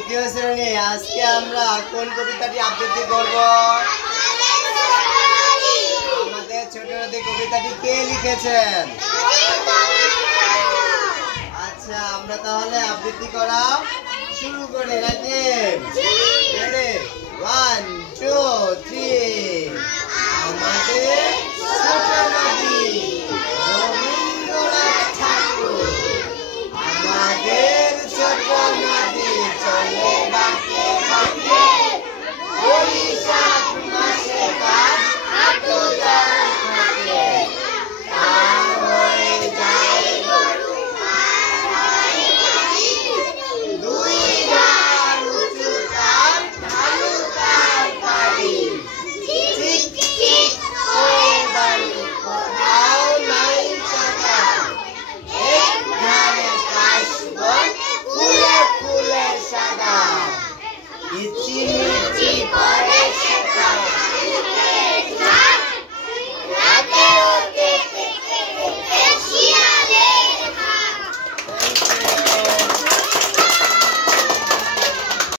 দ্বিতীয় শ্রেণী। আজকে আমরা কোন কবিতাটি আবৃত্তি করব? আমাদের ছোট নদী কবিতাটি কে লিখেছেন? আচ্ছা, আমরা তাহলে আবৃত্তি করা শুরু করি নাকি?